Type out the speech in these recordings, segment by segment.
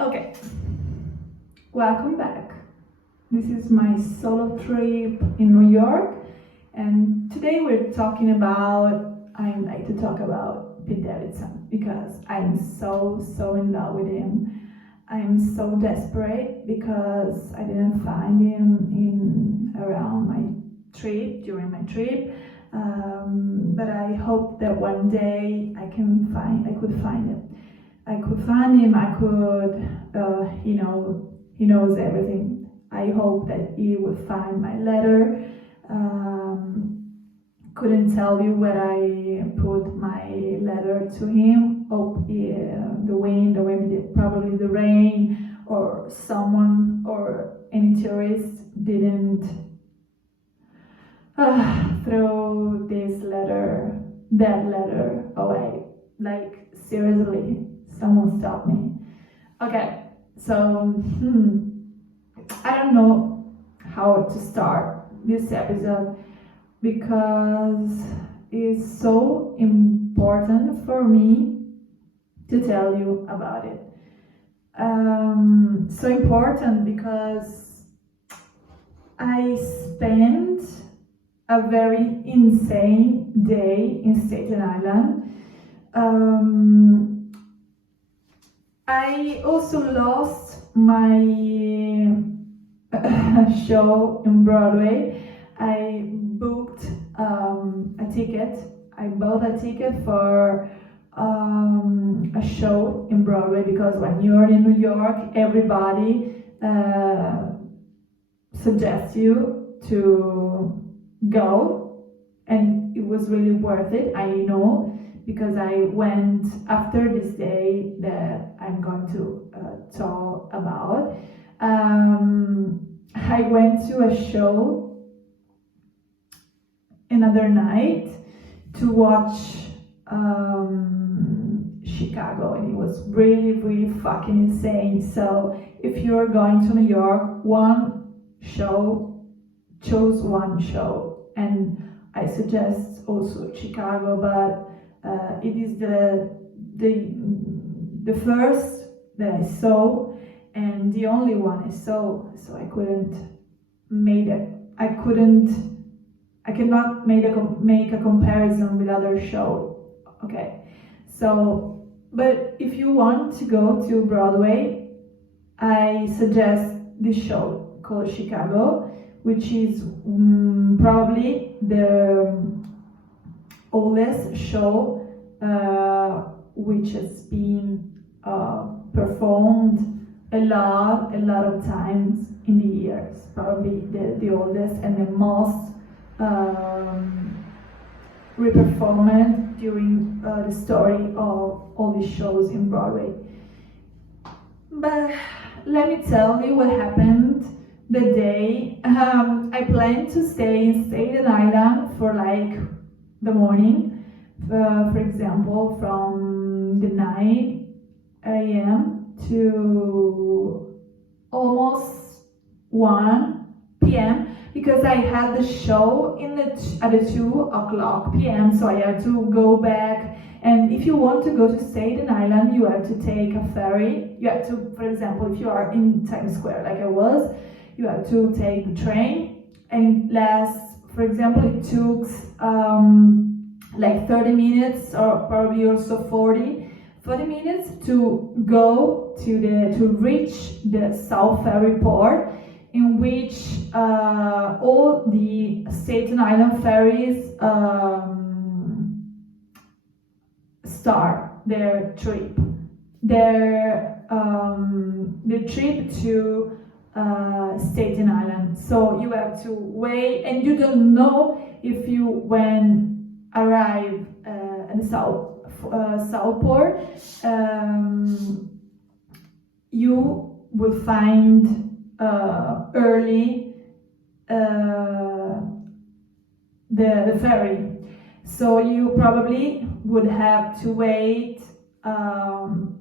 Okay, welcome back. This is my solo trip in New York, and today we're talking about, I like to talk about Pete Davidson because I'm so in love with him. I'm so desperate because I didn't find him during my trip. But I hope that one day I could find him. He knows everything. I hope that he will find my letter. Couldn't tell you where I put my letter to him. Hope the wind, or maybe probably the rain, or someone or any tourist didn't throw that letter away. Like, seriously, someone stop me. Okay, so I don't know how to start this episode because it's so important for me to tell you about it. So important because I spent a very insane day in Staten Island. I also lost my show in Broadway. I booked a ticket. I bought a ticket for a show in Broadway because when you're in New York, everybody suggests you to go, and it was really worth it. I know, because I went after this day that I'm going to talk about. I went to a show another night to watch Chicago, and it was really fucking insane. So if you're going to New York, choose one show, and I suggest also Chicago, but it is the first that I saw and the only one I saw, so I cannot make a comparison with other show. Okay, so but if you want to go to Broadway, I suggest this show called Chicago, which is probably the oldest show which has been performed a lot of times in the years. Probably the oldest and the most reperformed during the story of all these shows in Broadway. But let me tell you what happened the day. I planned to stay in Staten Island for like the morning, for example, from the 9 a.m. to almost 1 p.m. because I had the show at the 2 o'clock p.m. so I had to go back. And if you want to go to Staten Island, you have to take a ferry. You have to, for example, if you are in Times Square like I was, you have to take the train, and it lasts, for example, it took like 30 minutes or probably also 40 minutes to go to reach the South Ferry port, in which all the Staten Island ferries start their trip. The trip to Staten Island. So you have to wait, and you don't know if you arrive at the Southport, you will find early the ferry. So you probably would have to wait a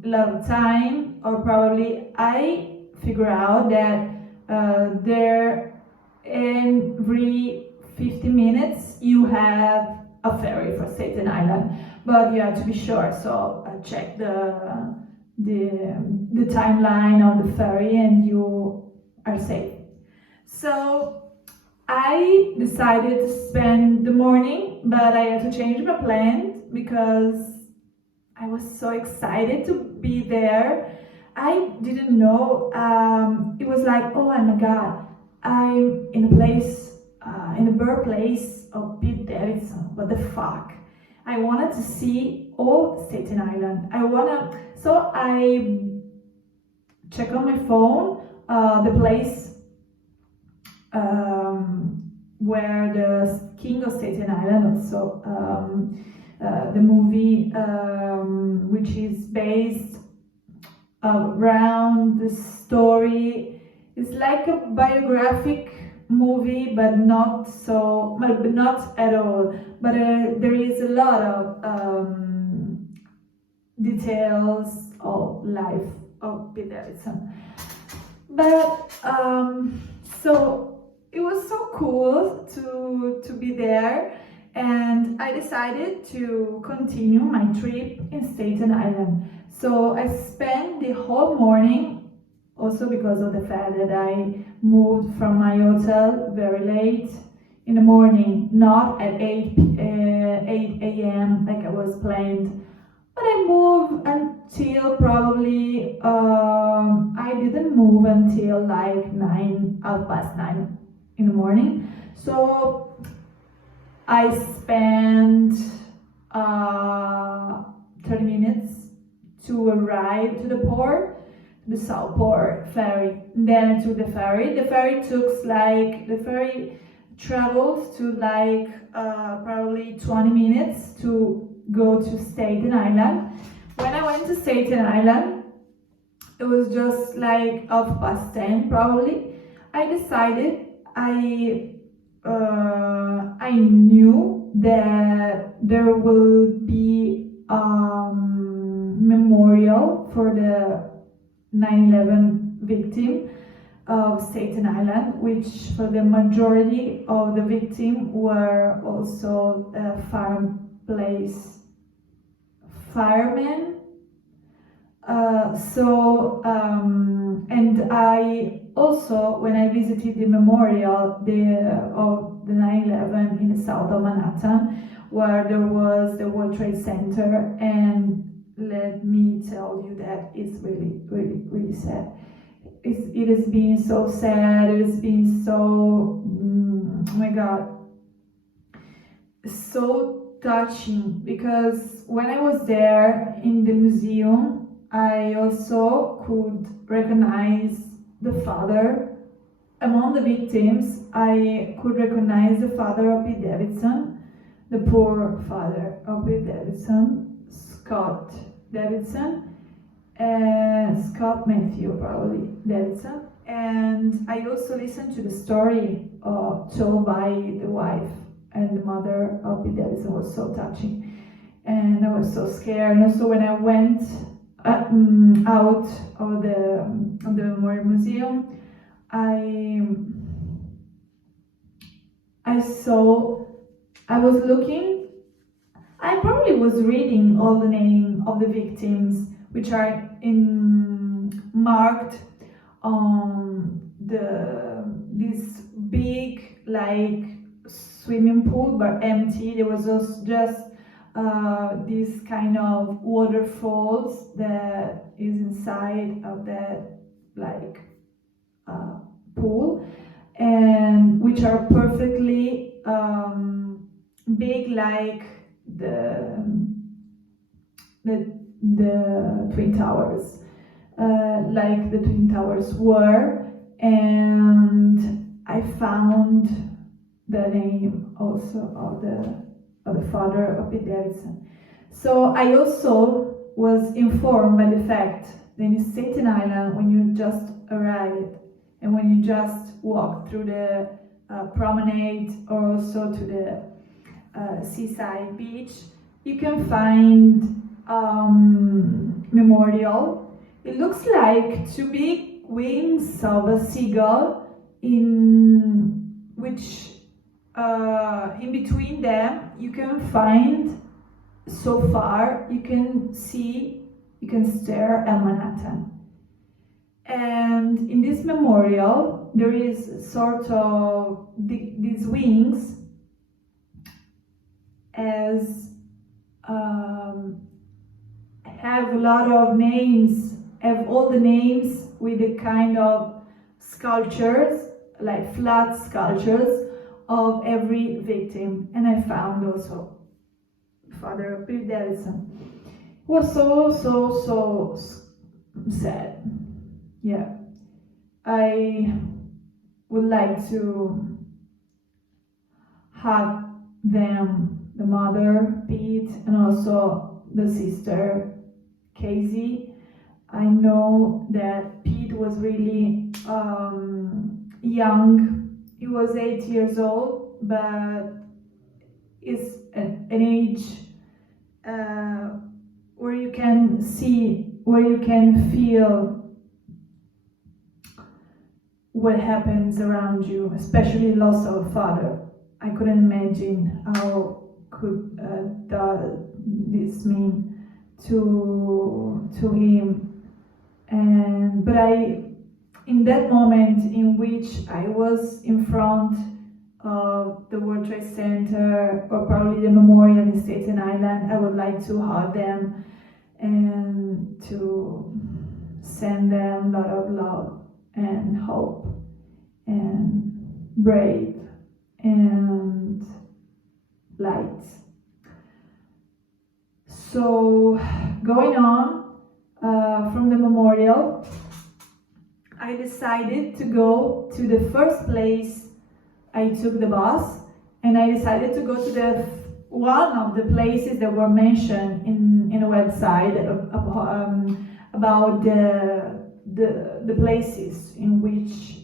lot of time, or probably I figure out that there every 50 minutes you have a ferry for Staten Island, but you have to be sure. So check the the timeline of the ferry and you are safe. So I decided to spend the morning, but I had to change my plan because I was so excited to be there. I didn't know. It was like, oh my God, I'm in a place, in the birthplace of Pete Davidson. What the fuck? I wanted to see all Staten Island. So I check on my phone the place where the King of Staten Island, also the movie which is based around the story. It's like a biographic movie, but not at all. But there is a lot of details of life of Pete Davidson. But so it was so cool to be there, and I decided to continue my trip in Staten Island. So I spent the whole morning, also because of the fact that I moved from my hotel very late in the morning, not at 8 a.m. like I was planned. But I moved until probably, I didn't move until like 9:30 in the morning. So I spent 30 minutes to arrive to the port, the Southport ferry. Then I took the ferry. The ferry travels to like probably 20 minutes to go to Staten Island. When I went to Staten Island, it was just like 10:30 probably. I decided I knew that there will be memorial for the 9/11 victim of Staten Island, which for the majority of the victims were also firemen. And I also, when I visited the memorial of the 9/11 in the south of Manhattan, where there was the World Trade Center, and let me tell you that it's really, really, really sad. It has been so sad. It has been so, oh my God, so touching, because when I was there in the museum, I also could recognize the father. Among the victims, I could recognize the father of Pete Davidson, the poor father of Pete Davidson, Scott Davidson, Scott Matthew probably Davidson. And I also listened to the story told by the wife and the mother of Pete Davidson. Was so touching, and I was so scared. And also when I went out of the Memorial Museum, I was looking. I probably was reading all the names of the victims, which are marked on this big like swimming pool, but empty. There was also just this kind of waterfalls that is inside of that like pool, and which are perfectly big, like the Twin Towers, like the Twin Towers were. And I found the name also of the father of Pete Davidson. So I also was informed by the fact that in Staten Island, when you just arrived and when you just walk through the promenade or also to the seaside beach, you can find memorial. It looks like two big wings of a seagull, in which in between them you can find, so far you can see you can stare at Manhattan. And in this memorial, there is sort of these wings as have a lot of names, have all the names with the kind of sculptures, like flat sculptures of every victim. And I found also Father Pete Davidson. It was so sad. Yeah, I would like to hug them, the mother, Pete, and also the sister, Casey. I know that Pete was really young. He was 8 years old, but it's an age where you can see, where you can feel what happens around you, especially loss of a father. I couldn't imagine how could this mean to him. But in that moment in which I was in front of the World Trade Center or probably the memorial in Staten Island, I would like to hug them and to send them a lot of love and hope and brave and light. So going on from the memorial, I decided to go to the first place. I took the bus and I decided to go to one of the places that were mentioned in a website about the places in which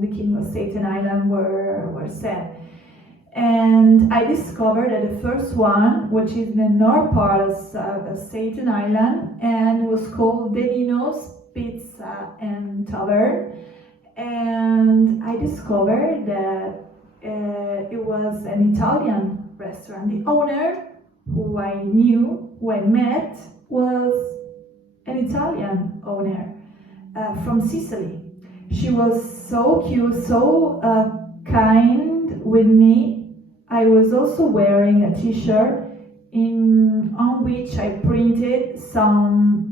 the King of Staten Island were set. And I discovered that the first one, which is in the north part of Staten Island, and was called Denino's Pizza and Tavern. And I discovered that it was an Italian restaurant. The owner, who I knew, who I met, was an Italian owner from Sicily. She was so cute, so kind with me. I was also wearing a t-shirt on which I printed some,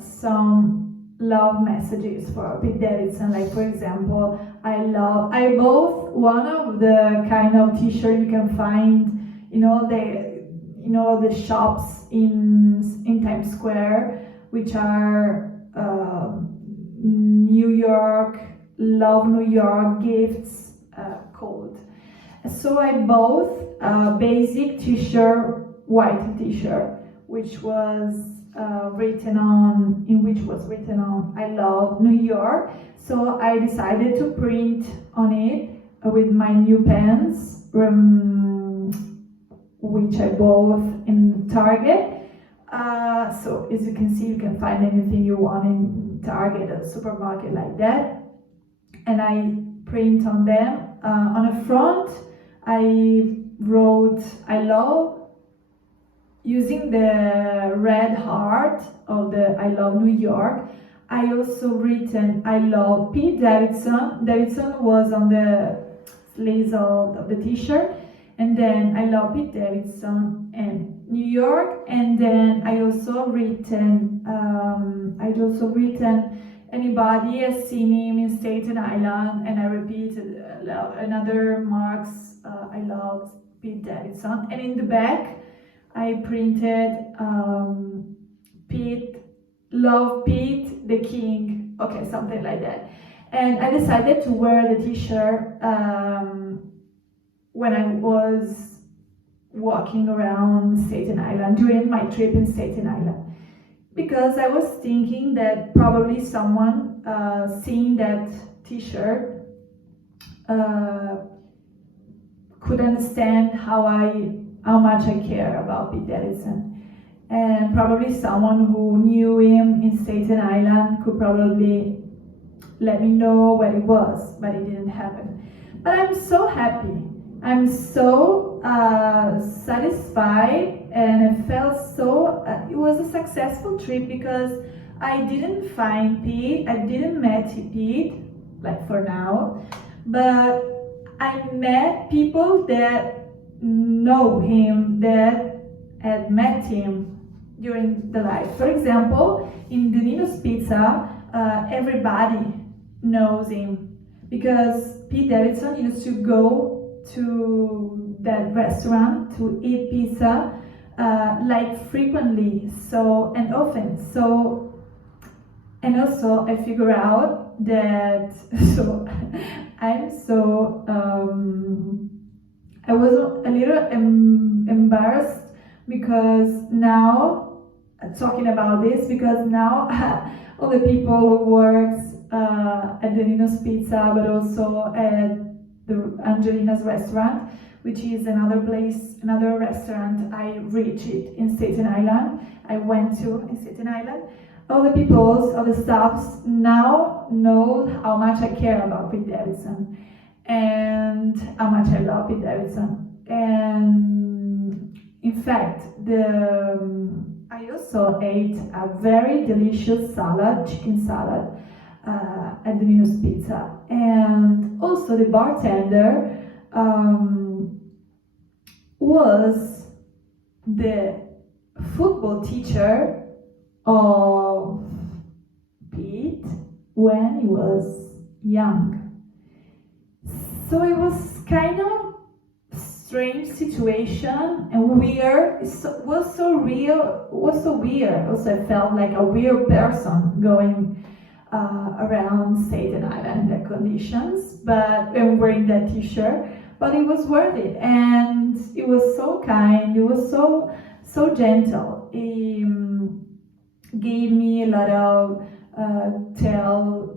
some love messages for Pete Davidson. Like, for example, I bought one of the kind of t-shirt you can find in all the shops in Times Square, which are New York, Love New York gifts code. So I bought a basic t-shirt, white t-shirt, which was written on I love New York. So I decided to print on it with my new pens, which I bought in Target. So as you can see, you can find anything you want in Target or supermarket like that. And I print on them. On the front, I wrote I love, using the red heart of the I love New York. I also written I love Pete Davidson. Davidson was on the sleeves of the t-shirt. And then I love Pete Davidson and New York. And then I also written anybody has seen him in Staten Island, and I repeated another marks I love Pete Davidson. And in the back I printed Pete, love Pete the King, okay, something like that. And I decided to wear the t-shirt when I was walking around Staten Island during my trip in Staten Island, because I was thinking that probably someone seeing that t-shirt could understand how much I care about Pete Davidson, and probably someone who knew him in Staten Island could probably let me know what it was, but it didn't happen. But I'm so happy. I'm so satisfied satisfied, and I felt so, it was a successful trip because I didn't find Pete, I didn't meet Pete, like for now, but I met people that know him, that had met him during the life. For example, in Danino's Pizza, everybody knows him because Pete Davidson used to go to that restaurant to eat pizza like frequently, so and often. So, and also I figure out that so I was a little embarrassed because now talking about this because now all the people who works at the Nino's Pizza, but also at the Angelina's restaurant, which is another restaurant I reached it in Staten Island. I went to in Staten Island. All the people, all the staffs now know how much I care about Pete Davidson and how much I love Pete Davidson. And in fact, I also ate a very delicious salad, chicken salad, at the Nino's Pizza. And also the bartender was the football teacher of Pete when he was young. So it was kind of strange situation and weird. It was so real. It was so weird. Also, I felt like a weird person going around Staten Island in the conditions, but and wearing that T-shirt. But it was worth it, and it was so kind. It was so gentle. He gave me a lot of tales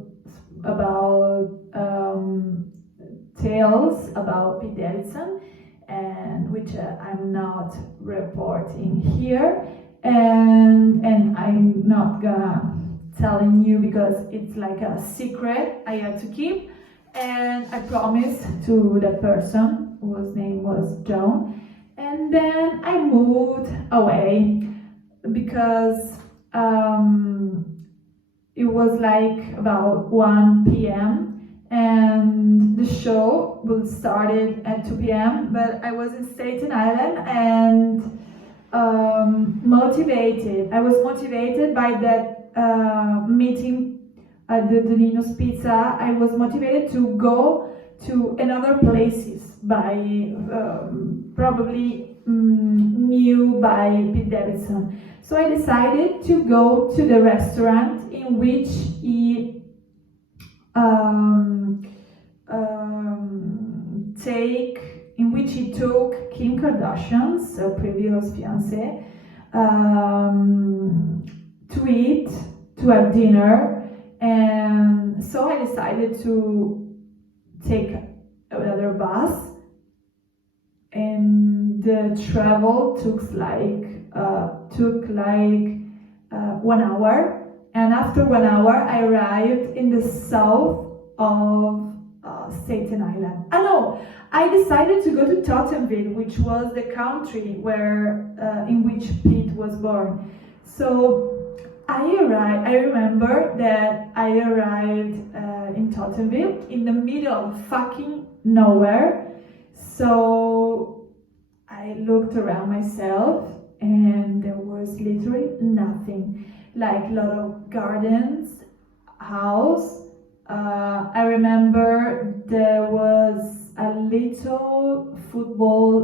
about Pete Davidson, and which I'm not reporting here, and I'm not gonna telling you because it's like a secret I had to keep, and I promised to that person whose name was Joan. And then I moved away because it was like about 1 p.m. and the show will start at 2 p.m. But I was in Staten Island and motivated. I was motivated by that meeting at the Nino's Pizza. I was motivated to go to another places by probably new by Pete Davidson. So I decided to go to the restaurant in which he took Kim Kardashian's previous fiancée to eat, to have dinner, and so I decided to take another bus, and the travel took like 1 hour, and after 1 hour I arrived in the south of Staten Island. I decided to go to Tottenville, which was the country where in which Pete was born. So I remember that I arrived in Tottenville in the middle of fucking nowhere. So I looked around myself and there was literally nothing. Like a lot of gardens, house. I remember there was a little football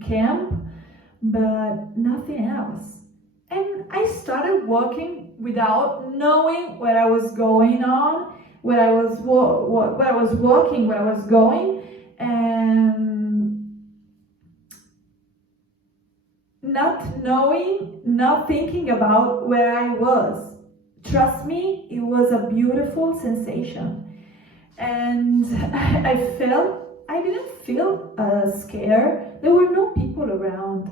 camp, but nothing else. And I started walking without knowing where I was going on, where I was walking, where I was going, and not knowing, not thinking about where I was. Trust me, it was a beautiful sensation. And I didn't feel scared. There were no people around.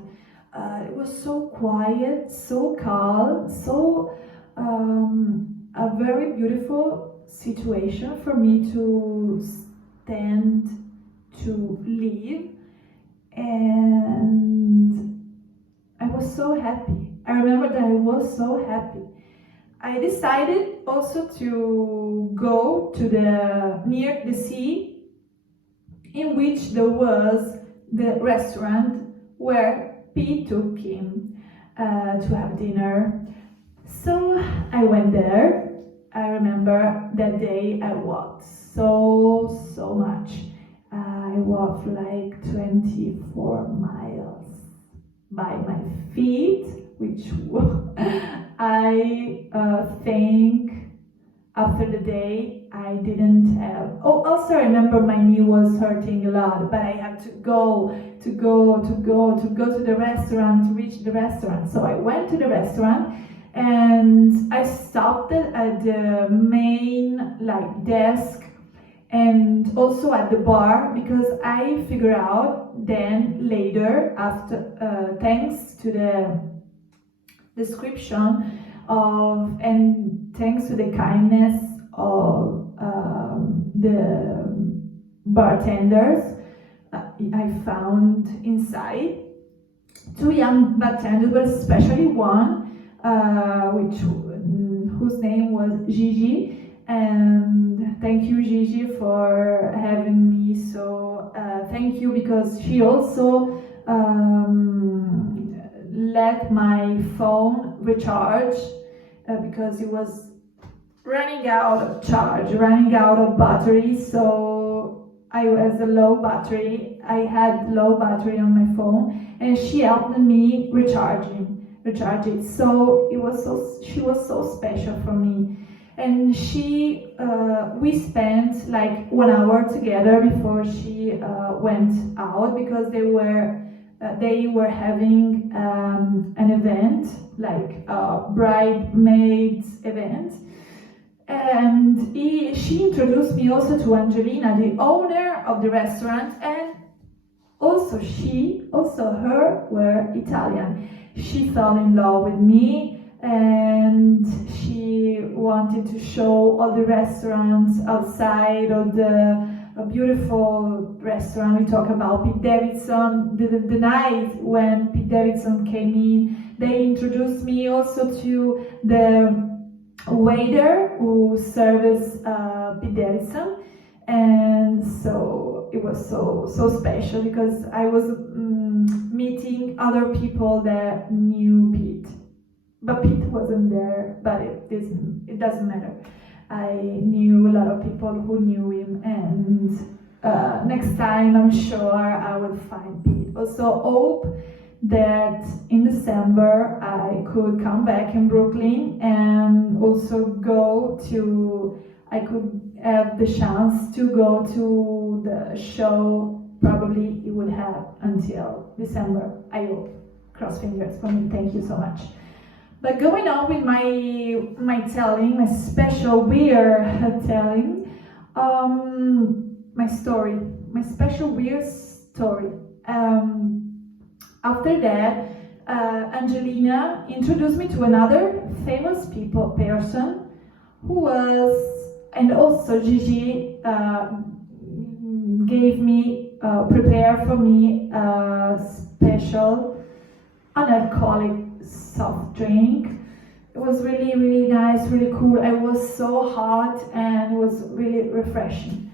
It was so quiet, so calm, so a very beautiful situation for me to stand, to live. And was so happy. I decided also to go to near the sea, in which there was the restaurant where Pete took him to have dinner. So I went there. I remember that day I walked so much. I walked like 24 miles by my feet, which I think after the day I didn't have. Oh, also I remember my knee was hurting a lot, but I had to go to the restaurant, to reach the restaurant. So I went to the restaurant and I stopped at the main desk and also at the bar, because I figured out then later, after thanks to the description of and thanks to the kindness of the bartenders, I found inside two young bartenders, but especially one whose name was Gigi, and thank you, Gigi, for having me. So thank you, because she also let my phone recharge because it was running out of battery. So I was I had low battery on my phone, and she helped me recharge it. So she was so special for me, and we spent like 1 hour together before she went out, because they were having an event, like a bridesmaids event, and she introduced me also to Angelina, the owner of the restaurant, and her were Italian. She fell in love with me, and she wanted to show all the restaurants outside of a beautiful restaurant. We talk about Pete Davidson. The night when Pete Davidson came in, they introduced me also to the waiter who serves Pete Davidson, and so it was so special, because I was meeting other people that knew Pete, but Pete wasn't there. But it doesn't matter. I knew a lot of people who knew him, and next time I'm sure I will find Pete. Also hope that in December I could come back in Brooklyn, and also I could have the chance to go to the show. Probably it would have until December, I hope. Cross fingers for me. Thank you so much. But going on with my telling, my special weird telling, my special weird story. After that, Angelina introduced me to another famous person who was, and also Gigi prepared for me a special unalcoholic soft drink. It was really, really nice, really cool. I was so hot, and it was really refreshing.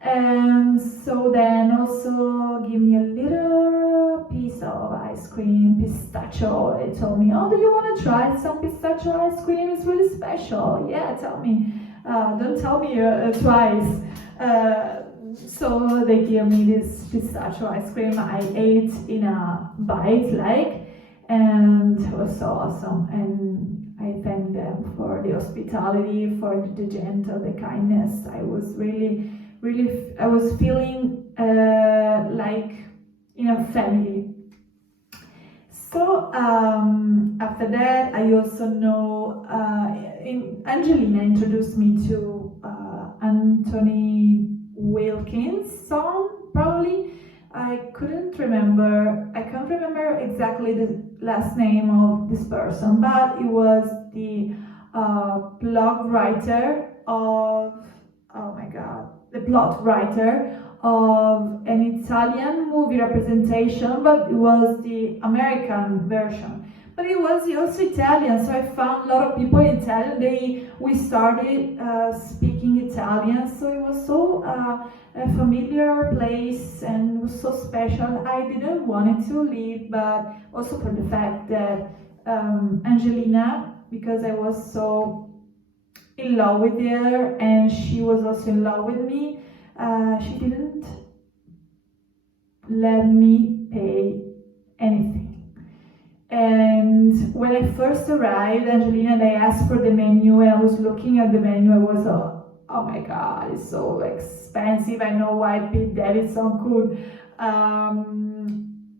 And so then also give me a little piece of ice cream, pistachio. They told me, oh, do you want to try some pistachio ice cream? It's really special. Yeah, tell me. Don't tell me twice. So they gave me this pistachio ice cream. I ate in a bite, and it was so awesome. And I thank them for the hospitality, for the gentle, the kindness. I was really, I was feeling like in a family. So after that, I also know Angelina introduced me to Anthony Wilkins' song, probably. I can't remember exactly the last name of this person, but it was the plot writer of an Italian movie representation, but it was the American version. but it was also Italian, so I found a lot of people in Italian. We started speaking Italian, so it was so a familiar place and it was so special. I didn't want it to leave, but also for the fact that Angelina, because I was so in love with her and she was also in love with me, she didn't let me pay anything. And when I first arrived, Angelina and I asked for the menu, and I was looking at the menu. I was, oh my God, it's so expensive. I know why Pete Davidson could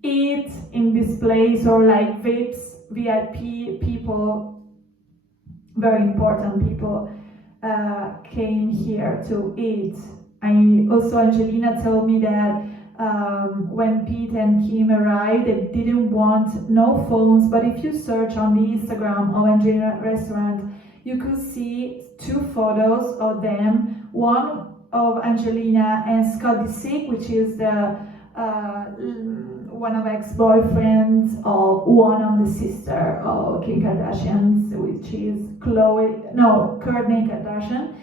eat in this place, or like VIP people, very important people, came here to eat. Angelina told me that when Pete and Kim arrived, they didn't want no phones, but if you search on the Instagram of Angelina restaurant, you could see 2 photos of them, one of Angelina and Scott Disick, which is the one of ex-boyfriends of one of the sister of Kim Kardashian, which is Kourtney Kardashian.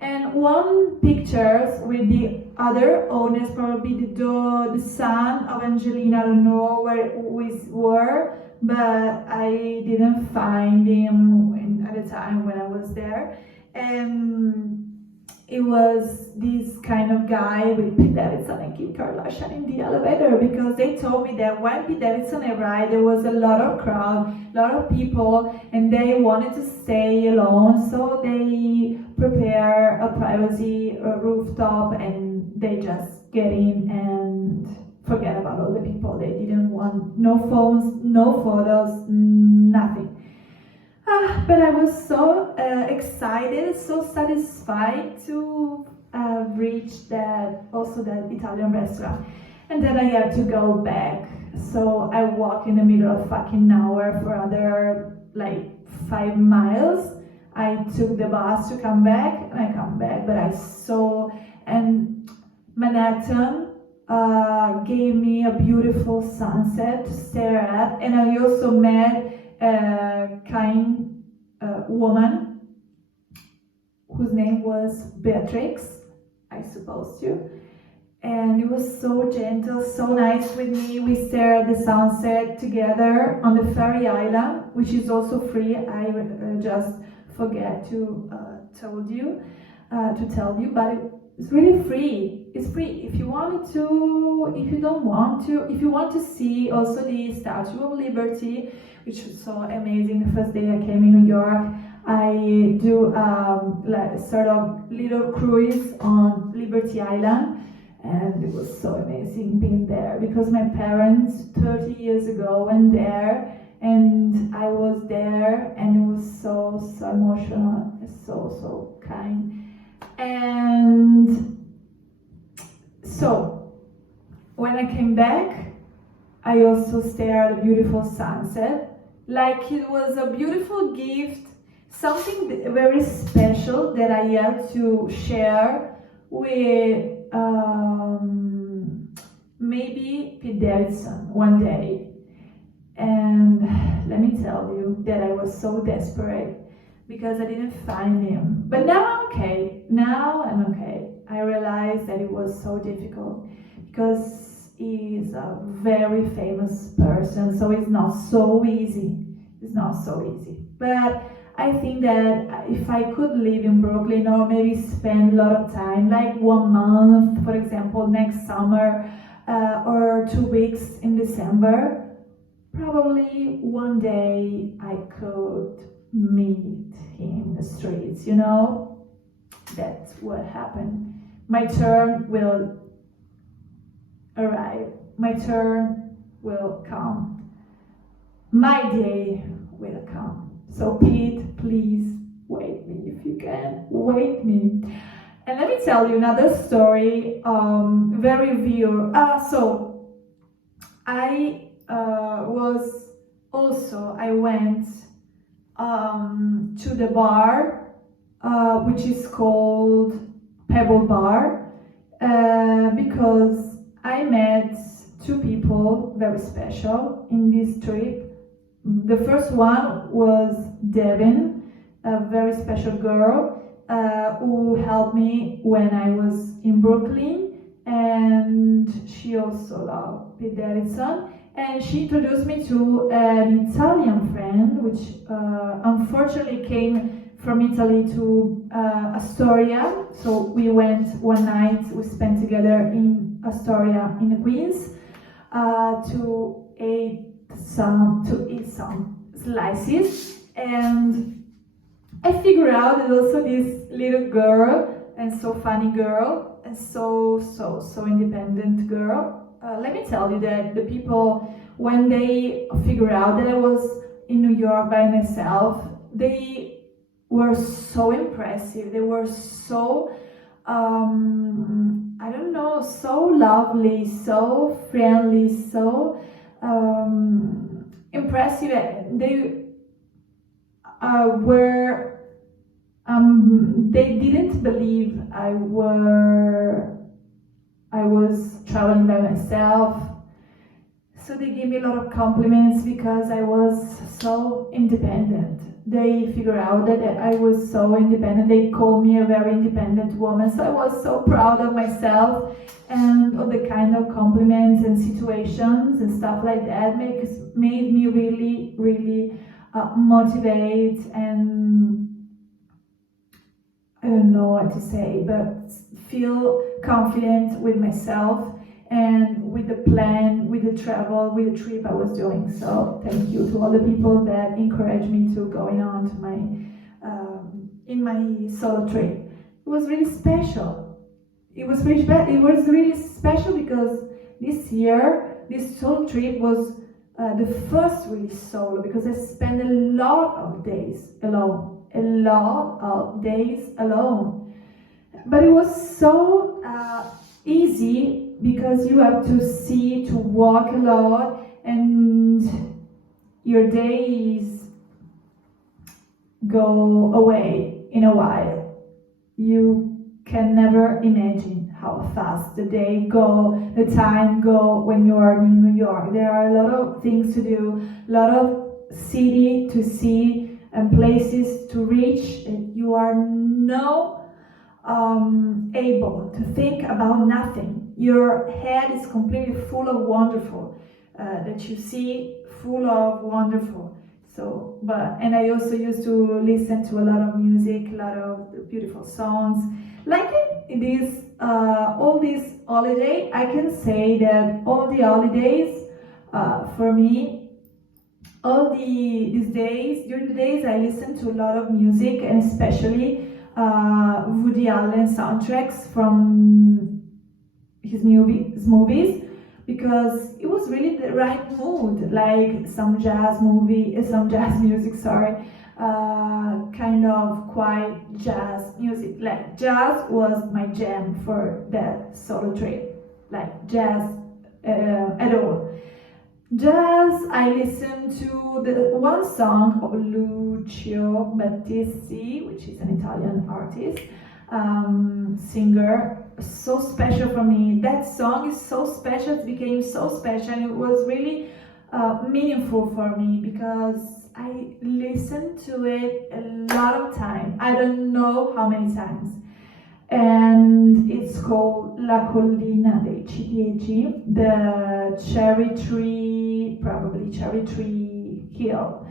And one pictures with the other owners, probably the son of Angelina. I don't know where we were, but I didn't find him at the time when I was there. And it was this kind of guy with Pete Davidson and Kim Kardashian in the elevator, because they told me that when Pete Davidson arrived, there was a lot of crowd, a lot of people, and they wanted to stay alone, so they prepare a privacy rooftop, and they just get in and forget about all the people. They didn't want no phones, no photos, nothing. But I was so excited, so satisfied to reach that Italian restaurant, and then I had to go back. So I walk in the middle of fucking nowhere for another like 5 miles. I took the bus to come back, and I come back, but I saw, and Manhattan gave me a beautiful sunset to stare at, and I also met a kind woman whose name was Beatrix, I suppose too, and it was so gentle, so nice with me. We stared at the sunset together on the Ferry Island, which is also free. I just forget to tell you, but it's really free. It's free if you wanted to. If you don't want to, if you want to see also the Statue of Liberty, which was so amazing. The first day I came in New York, I do like sort of little cruise on Liberty Island, and it was so amazing being there, because my parents 30 years ago went there, and I was there, and it was so emotional, so kind. And so when I came back, I also stared at a beautiful sunset, like it was a beautiful gift, something very special that I had to share with maybe Pete Davidson one day. And let me tell you that I was so desperate because I didn't find him. But now I'm okay. Now I'm okay. I realized that it was so difficult because he's a very famous person, so it's not so easy. It's not so easy. But I think that if I could live in Brooklyn, or maybe spend a lot of time, like 1 month, for example, next summer, or 2 weeks in December, probably one day I could meet him in the streets, you know? That's what happened. My turn will arrive. My turn will come. My day will come. So Pete, please wait me if you can. Wait me. And let me tell you another story, very real. So I went to the bar, which is called Pebble Bar, because I met 2 people very special in this trip. The first one was Devin, a very special girl who helped me when I was in Brooklyn, and she also loved Pete Davidson. And she introduced me to an Italian friend, which unfortunately came from Italy to Astoria. So we went one night, we spent together in Astoria in Queens to eat some slices. And I figured out that also this little girl, and so funny girl, and so independent girl. Let me tell you that the people, when they figured out that I was in New York by myself, they were so impressive. They were so, I don't know, so lovely, so friendly, so impressive. They they didn't believe I was traveling by myself, so they gave me a lot of compliments because I was so independent. They figured out that I was so independent. They called me a very independent woman, so I was so proud of myself and of the kind of compliments and situations and stuff like that made me really motivate, and I don't know what to say, but feel confident with myself and with the plan, with the travel, with the trip I was doing. So thank you to all the people that encouraged me to going on to my in my solo trip. It was really special. It was really special because this year this solo trip was the first really solo, because I spent a lot of days alone. But it was so easy because you have to walk a lot, and your days go away in a while. You can never imagine how fast the time go when you are in New York. There are a lot of things to do, a lot of city to see and places to reach, and you are able to think about nothing. Your head is completely full of wonderful that you see, full of wonderful. And I also used to listen to a lot of music, a lot of beautiful songs. Like all this holiday, I can say that all the holidays for me, during the days I listen to a lot of music, and especially Woody Allen soundtracks from his movies, because it was really the right mood, like some jazz music, kind of quiet jazz music. Like jazz was my jam for that solo trip, like jazz at all. Jazz, I listened to the one song of Lucio Battisti, which is an Italian artist, singer, so special for me. That song is so special, it became so special, and it was really meaningful for me because I listened to it a lot of time. I don't know how many times. And it's called La Collina dei Ciliegi, the cherry tree hill.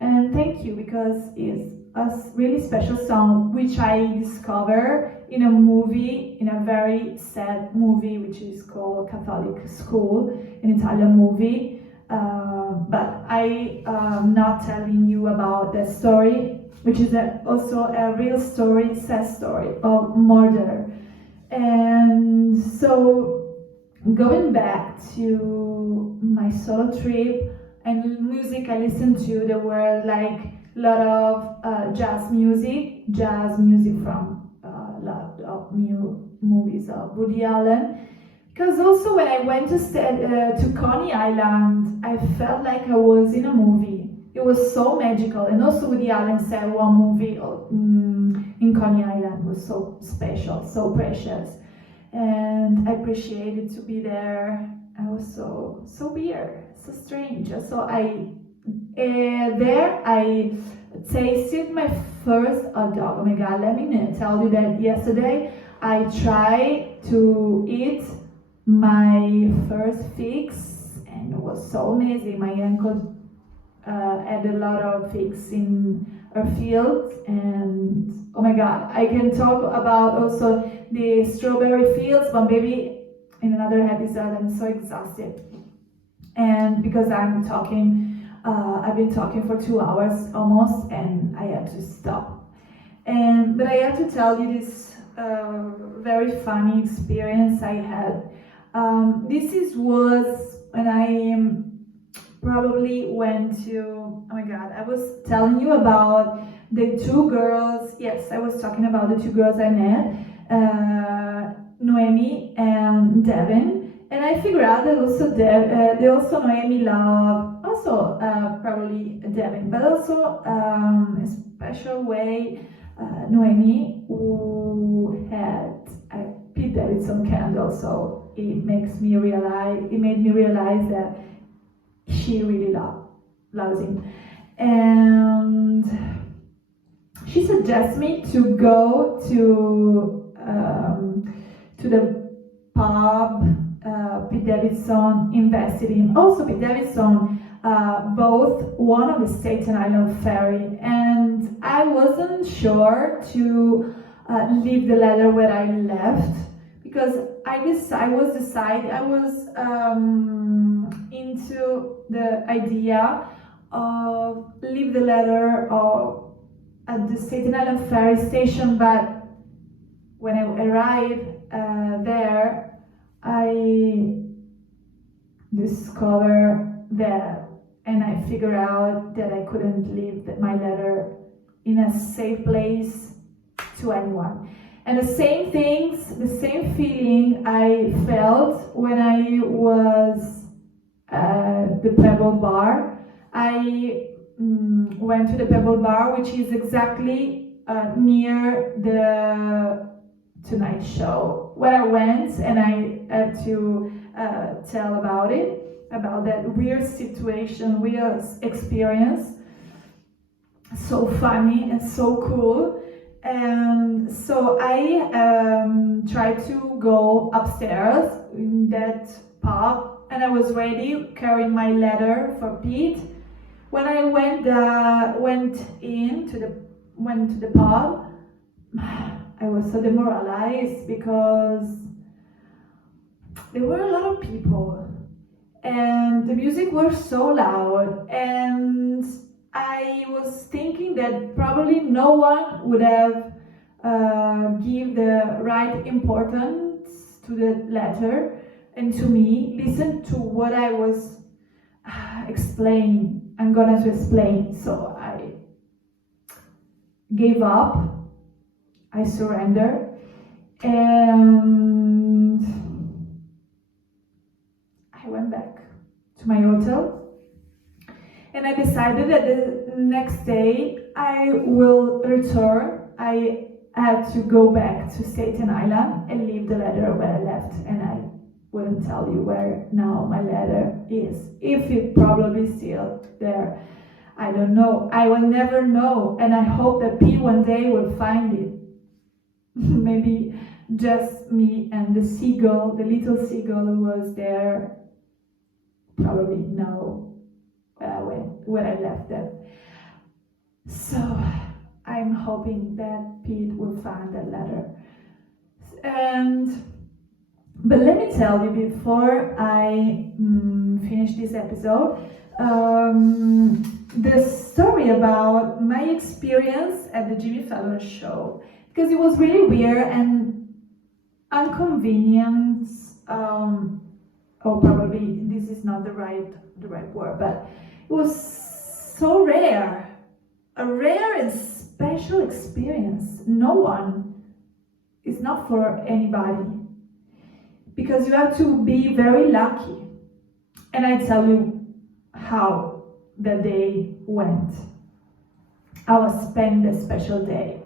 And thank you, because it's a really special song which I discovered in a movie, in a very sad movie, which is called Catholic School, an Italian movie. But I am not telling you about that story, which is also a real story, sad story of murder. And so, going back to my solo trip and music I listened to, there were like a lot of jazz music from a lot of new movies of Woody Allen. Because also when I went to Coney Island, I felt like I was in a movie. It was so magical, and also Woody Allen said one movie in Coney Island was so special, so precious, and I appreciated to be there. I was so weird, so strange. So I There I tasted my first hot dog. Oh my god, let me tell you that yesterday I tried to eat my first figs and it was so amazing. My uncle had a lot of figs in our field, and oh my god, I can talk about also the strawberry fields, but maybe in another episode. I'm so exhausted, and because I've been talking for 2 hours almost, and I had to stop. But I have to tell you this very funny experience I had. Was when I probably went to, oh my god, I was telling you about the two girls. Yes, I was talking about the two girls I met, Noemi and Devin, and I figured out that also Noemi loved also probably Devin, but also a special way Noemi, who had a Pete Davidson candle, so it made me realize that she really loves him. And she suggests me to go to the pub Pete Davidson invested in. Also, Pete Davidson bought one of the Staten Island ferry, and I wasn't sure to leave the letter where I left, because I was into the idea of leave the letter at the Staten Island ferry station, but when I arrived there, I discovered that, and I figured out that I couldn't leave my letter in a safe place to anyone. And the same feeling I felt when I was at the Pebble Bar. I went to the Pebble Bar, which is exactly near the Tonight Show, where I went, and I have to tell about that weird situation, weird experience. So funny and so cool. And so I tried to go upstairs in that pub, and I was ready, carrying my letter for Pete. When I went to the pub, I was so demoralized because there were a lot of people, and the music was so loud, and I was thinking that probably no one would have give the right importance to the letter and to me. Listen to what I was I'm gonna explain. So I gave up, I surrendered, and I went back to my hotel. And I decided that the next day I will return. I had to go back to Staten Island and leave the letter where I left, and I wouldn't tell you where now my letter is. If it's probably still there, I don't know. I will never know, and I hope that Pete one day will find it. Maybe just me and the seagull, the little seagull who was there, probably know where I left them. So I'm hoping that Pete will find that letter. But let me tell you, before I finish this episode, the story about my experience at the Jimmy Fallon Show, because it was really weird and inconvenient. Or probably this is not the right word, but it was so rare, a rare and special experience. It's not for anybody, because you have to be very lucky. And I tell you how the day went. I was spending a special day.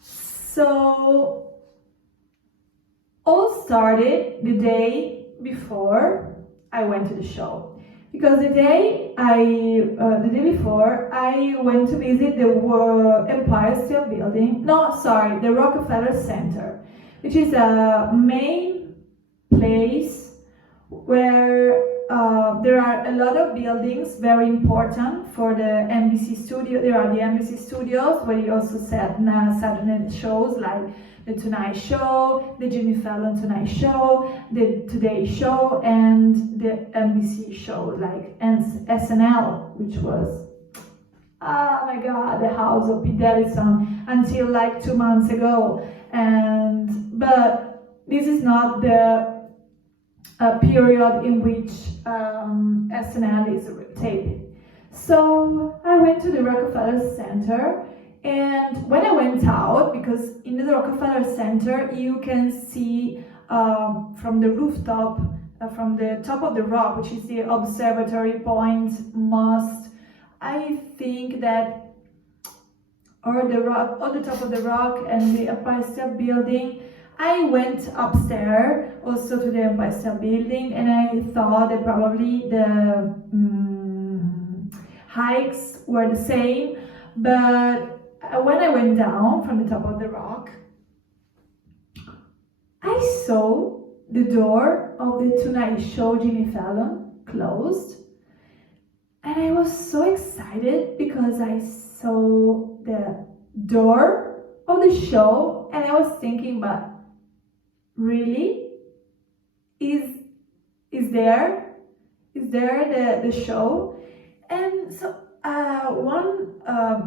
So all started the day before I went to the show. because the day before, I went to visit the Empire State Building. No, sorry, the Rockefeller Center, which is a main place where there are a lot of buildings very important for the NBC studio. There are the NBC studios where you also set Saturday night shows like the Tonight Show, the Jimmy Fallon Tonight Show, the Today Show, and the NBC show like SNL, which was, oh my God, the house of Pete Davidson until like 2 months ago. But this is not the period in which SNL is taping. So I went to the Rockefeller Center, and when I went out, because in the Rockefeller Center you can see from the rooftop, from the top of the rock, which is the observatory point, I think that, or the top of the rock and the Empire State Building. I went upstairs also to the Empire State Building, and I thought that probably the hikes were the same, but when I went down from the top of the rock, I saw the door of the Tonight Show Jimmy Fallon closed, and I was so excited because I saw the door of the show, and I was thinking, but really, is there the show? And so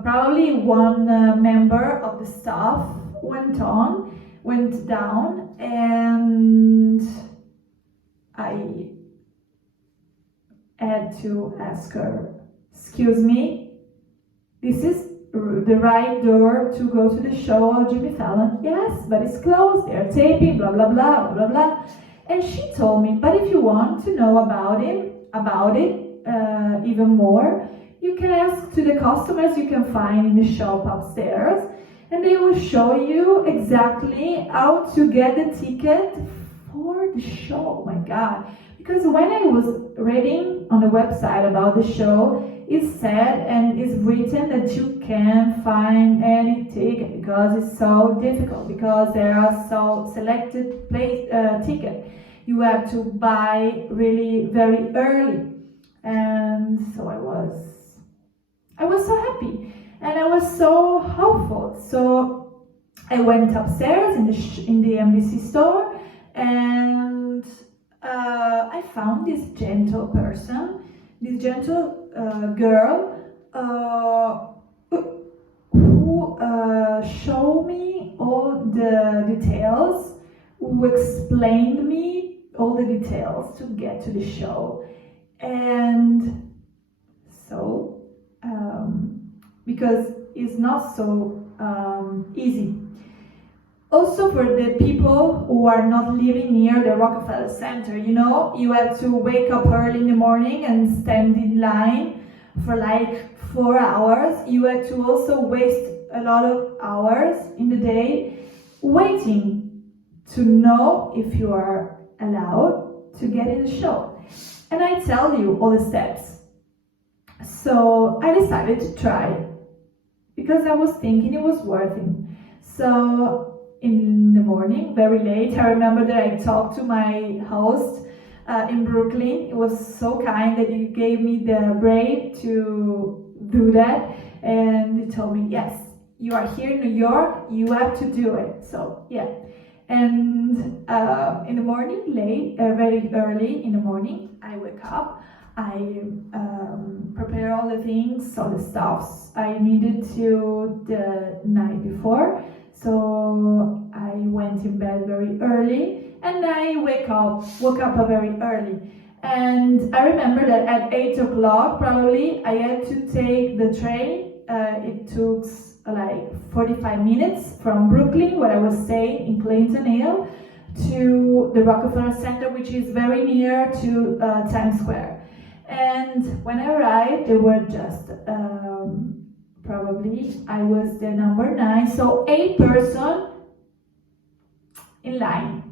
probably one member of the staff went down, and I had to ask her, excuse me, this is the right door to go to the show of Jimmy Fallon? Yes, but it's closed, they're taping, blah blah blah blah blah. And she told me, but if you want to know about it even more, you can ask to the customers you can find in the shop upstairs, and they will show you exactly how to get the ticket for the show. Oh my God. Because when I was reading on the website about the show, it said and it's written that you can't find any ticket because it's so difficult, because there are so selected tickets. You have to buy really very early. And so I was so happy and I was so hopeful. So I went upstairs in the NBC store, and I found this gentle person, this gentle girl who showed me all the details, who explained me all the details to get to the show. And so because it's not so easy. Also for the people who are not living near the Rockefeller Center, you have to wake up early in the morning and stand in line for like 4 hours. You have to also waste a lot of hours in the day waiting to know if you are allowed to get in the show. And I tell you all the steps. So I decided to try because I was thinking it was worth it. So in the morning, very late, I remember that I talked to my host in Brooklyn. It was so kind that he gave me the break to do that. And he told me, yes, you are here in New York, you have to do it. So yeah. And in the morning, very early in the morning, I wake up, I prepare all the things, all the stuffs I needed to the night before. So I went in bed very early, and I woke up very early. And I remember that at 8 o'clock, probably, I had to take the train. It took like 45 minutes from Brooklyn, where I was staying in Clinton Hill, to the Rockefeller Center, which is very near to Times Square. And when I arrived, there were just probably I was the number 9, so 8 person in line.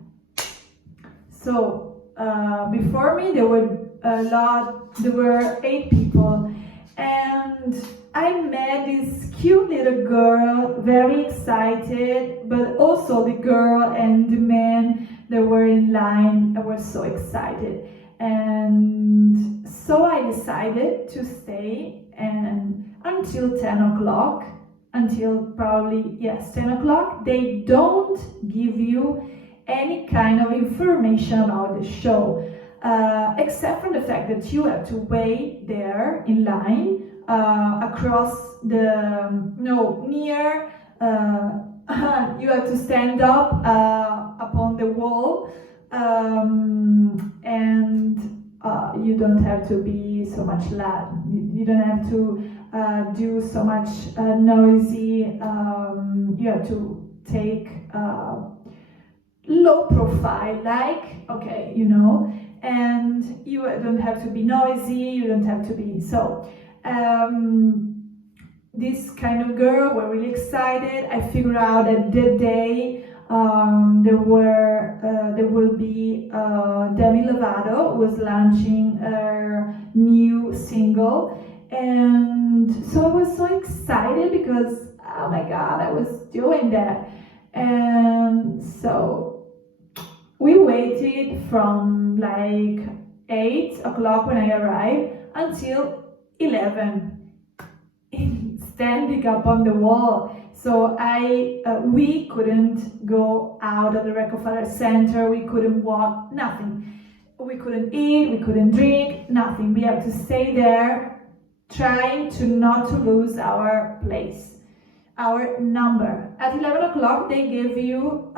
So before me there were a lot. There were 8 people, and I met this cute little girl, very excited, but also the girl and the man that were in line were so excited. And so I decided to stay and until 10 o'clock, until probably, yes, 10 o'clock. They don't give you any kind of information about the show, except for the fact that you have to wait there in line across the, near, you have to stand up upon the wall, and you don't have to be so much loud. You don't have to do so much noisy. You have to take low profile, and you don't have to be noisy. You don't have to be so. This kind of girl were really excited. I figured out that that day there will be Demi Lovato was launching her new single, and so I was so excited because, oh my god, I was doing that. And so we waited from like 8 o'clock when I arrived until 11 standing up on the wall. So we couldn't go out of the Rockefeller Center, we couldn't walk, nothing. We couldn't eat, we couldn't drink, nothing. We had to stay there trying to not to lose our place, our number. At 11 o'clock they give you,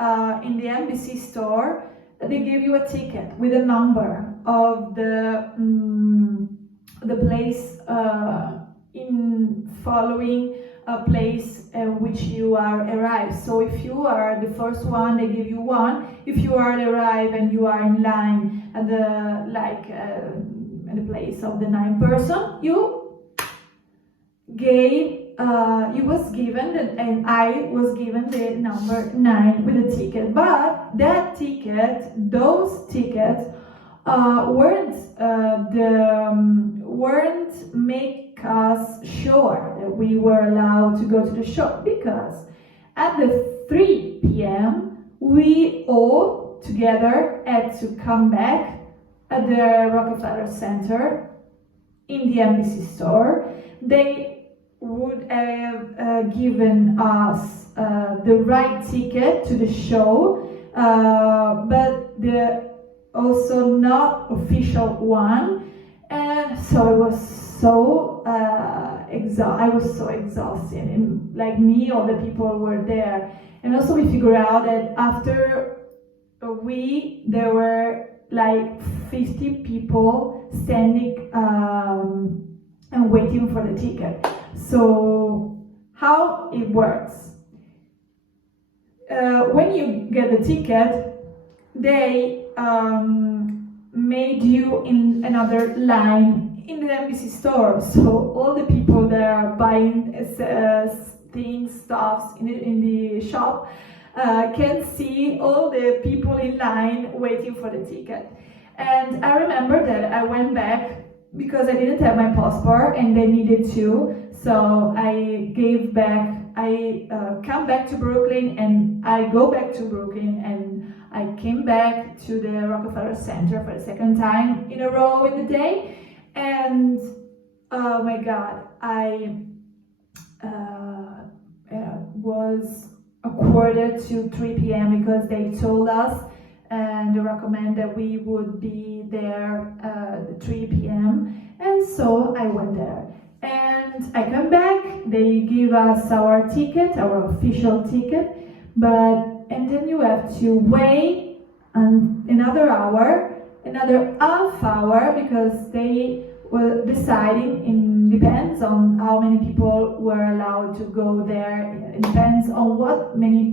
in the embassy store, they give you a ticket with a number of the place in following a place which you are arrived. So if you are the first one, they give you 1. If you are arrived and you are in line at the place of the 9th person, you was given, and I was given the number 9 with a ticket. But those tickets weren't make us sure that we were allowed to go to the show, because at the 3 p.m. we all together had to come back at the Rockefeller Center in the embassy store. They would have given us the right ticket to the show, but the also not official one, and so it was so I was so exhausted, and like me, all the people were there. And also we figured out that after there were like 50 people standing and waiting for the ticket. So how it works, when you get the ticket, they made you in another line in the embassy store. So all the people that are buying things, stuffs in the shop can see all the people in line waiting for the ticket. And I remember that I went back because I didn't have my passport and they needed to. So I come back to Brooklyn, and I go back to Brooklyn, and I came back to the Rockefeller Center for the second time in a row in the day. And oh my god, I was a quarter to 3 p.m. because they told us and they recommend that we would be there at 3 p.m. And so I went there. And I come back, they give us our ticket, our official ticket, and then you have to wait another hour, another half hour, because they were deciding, depends on how many people were allowed to go there. It depends on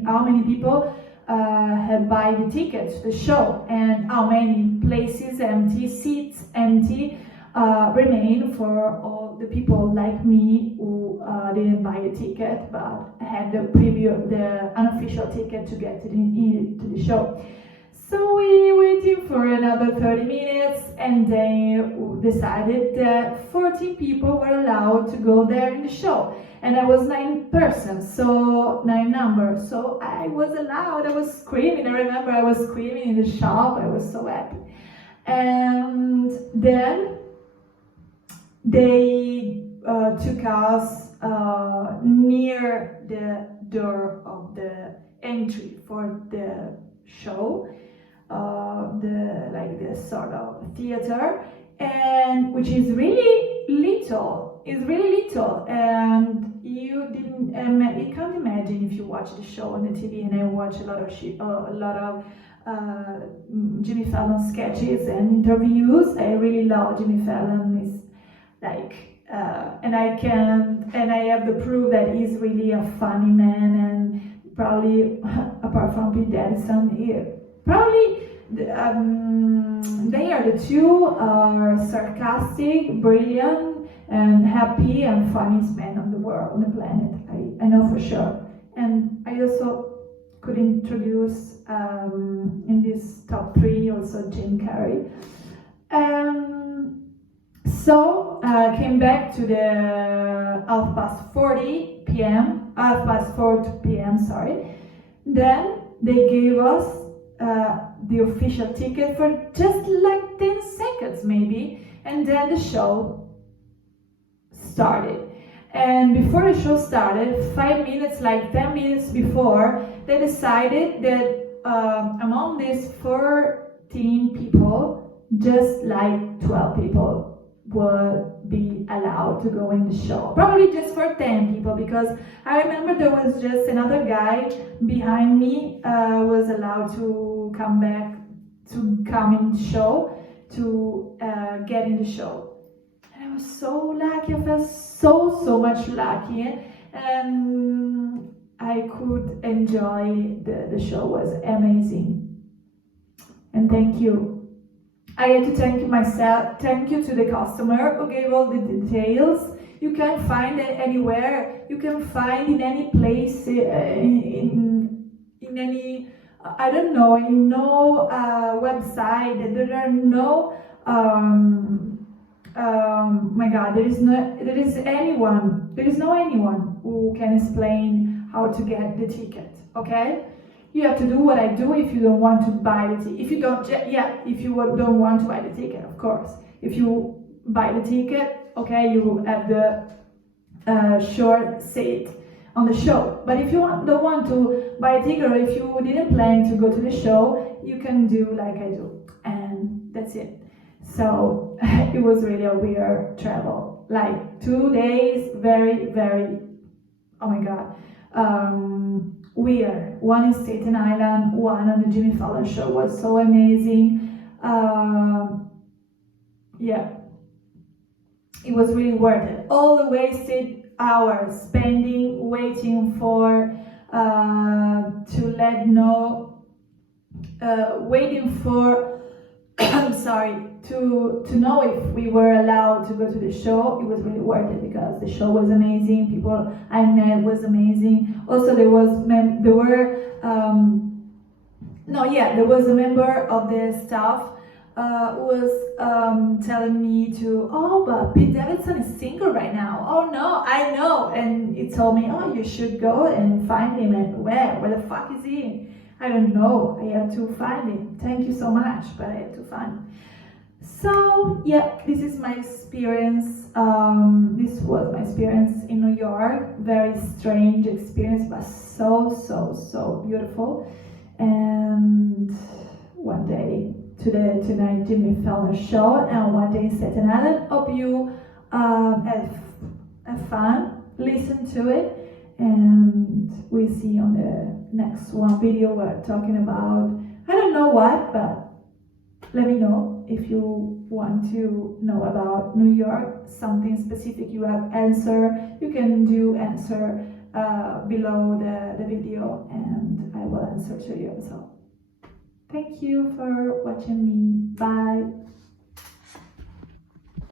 how many people have buy the tickets to the show, and how many places empty, seats empty remain for all the people like me who didn't buy a ticket but had the unofficial ticket to get to the show. So we waited for another 30 minutes and they decided that 14 people were allowed to go there in the show. And I was 9 persons, so 9 numbers. So I was allowed, I was screaming. I remember I was screaming in the shop, I was so happy. And then they took us near the door of the entry for the show. The sort of theater, and which is really little. It's really little, and you can't imagine if you watch the show on the TV. And I watch a lot of Jimmy Fallon sketches and interviews. I really love Jimmy Fallon. Is like, and I have the proof that he's really a funny man, and probably apart from Pete Davidson, probably they are the two are sarcastic, brilliant, and happy and funniest men on the world, on the planet. I know for sure. And I also could introduce in this top 3 also Jim Carrey. So came back to the 4 p.m. Sorry. Then they gave us the official ticket for just like 10 seconds maybe, and then the show started. And before the show started, 5 minutes, like 10 minutes before, they decided that among these 14 people, just like 12 people would be allowed to go in the show. Probably just for 10 people, because I remember there was just another guy behind me was allowed to come in the show, to get in the show. And I was so lucky, I felt so much lucky, and I could enjoy the show. Was amazing. And thank you. I had to thank you myself. Thank you to the customer who gave all the details. You can find it anywhere. You can find in any place, in any, I don't know, in no website. There are no, my God, there is no anyone who can explain how to get the ticket. Okay. You have to do what I do if you don't want to buy the ticket. If you don't want to buy the ticket, of course. If you buy the ticket, okay, you have the short seat on the show. But if you don't want to buy a ticket, or if you didn't plan to go to the show, you can do like I do, and that's it. So it was really a weird travel. Like 2 days, very, very, oh my God. Weird. One in Staten Island, one on the Jimmy Fallon Show. Was so amazing. Yeah, it was really worth it. All the wasted hours spending waiting for waiting for I'm sorry, to know if we were allowed to go to the show. It was really worth it because the show was amazing. People I met was amazing. Also, there was a member of the staff who was telling me but Pete Davidson is single right now. Oh no, I know. And he told me, you should go and find him. And where the fuck is he? I don't know. I have to find him. Thank you so much, but I have to find him. So yeah, this is my experience. This was my experience in New York. Very strange experience, but so beautiful. And one day tonight Jimmy Fallon Show, and one day in Staten Island. Hope you have fun. Listen to it. And we see on the next one video we're talking about, I don't know what, but let me know if you want to know about New York, something specific you have answer. You can answer below the video, and I will answer to you. So thank you for watching me. Bye.